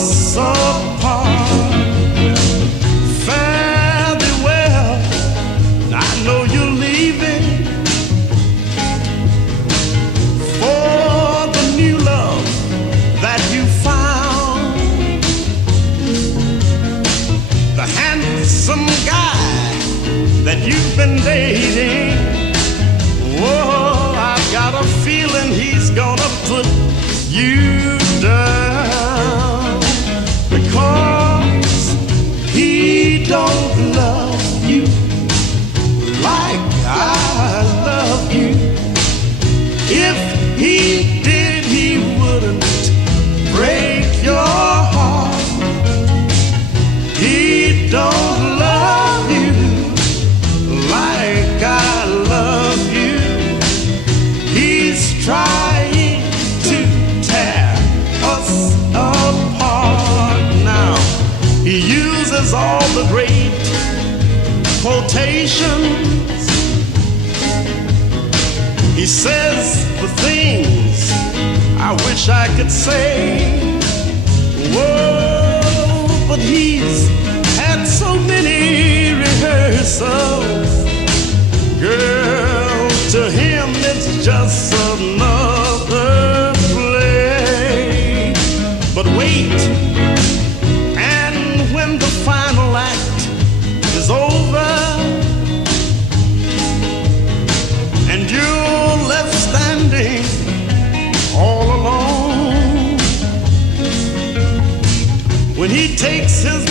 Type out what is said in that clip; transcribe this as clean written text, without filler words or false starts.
us apart. Fare thee well, I know you're leaving for the new love that you found. The handsome guy that you've been dating. Whoa, I've got a feeling he's gonna put you down, because he don't love you like I love you. If he did, he wouldn't break your heart. He don't love you like I love you. He's trying to tear us apart now. He uses all the great quotations. He says the things I wish I could say. Whoa, but he's had so many rehearsals. Girl, to him it's just another play. But wait, and when the final act is over and you're left standing all alone, when he takes his